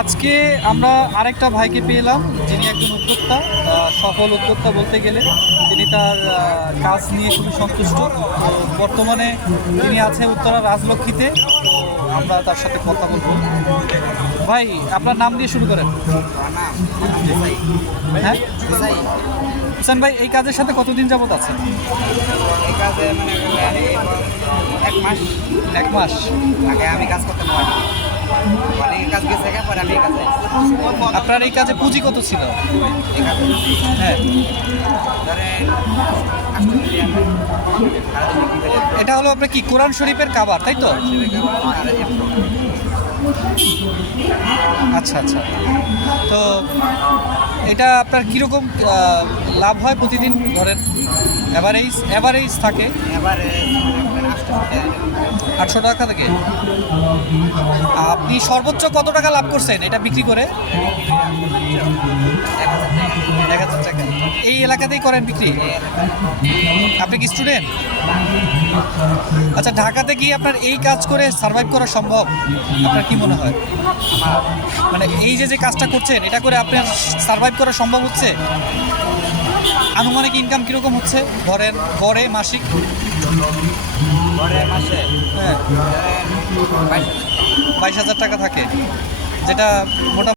আজকে আমরা আরেকটা ভাইকে পেলাম, যিনি একজন উদ্যোক্তা, সফল উদ্যোক্তা বলতে গেলে। তিনি তার কাজ নিয়ে খুবই সন্তুষ্ট। তো বর্তমানে তিনি আছে উত্তরা রাজলক্ষ্মীতে। তো আমরা তার সাথে কথা বলবো। ভাই, আপনার নাম দিয়ে শুরু করেন। হ্যাঁ, হুসেন ভাই, এই কাজের সাথে কতদিন যাবত আছেন? এই কাজে মানে এক মাস 1 মাস আগে আমি কাজ করতে পারি। অনেকে কাজ গেছে পরে আমি এই কাজে আপনার এই কাজে পুঁজি কত ছিল? এই কাজে হ্যাঁ, ধরেন 8 মিলিয়ন এটা হলো আপনার কি কোরআন শরীফের কাবার, তাই তো? আচ্ছা আচ্ছা। তো এটা আপনার কীরকম লাভ হয় প্রতিদিন? ধরেন অ্যাভারেজ থাকে এবারে 800 টাকা থেকে। আপনি সর্বোচ্চ কত টাকা লাভ করছেন এটা বিক্রি করে? 1000 টাকা। এই এলাকাতেই করেন বিক্রি? আপনি কি স্টুডেন্ট? আচ্ছা, ঢাকাতে কি আপনার এই কাজ করে সার্ভাইভ করা সম্ভব? আপনার কি মনে হয়? মানে এই যে কাজটা করছেন, এটা করে আপনার সার্ভাইভ করা সম্ভব হচ্ছে? আনুমানিক ইনকাম কীরকম হচ্ছে ধরেন গড়ে মাসিক? পরে মাসে হ্যাঁ, 22,000 টাকা থাকে, যেটা মোটামুটি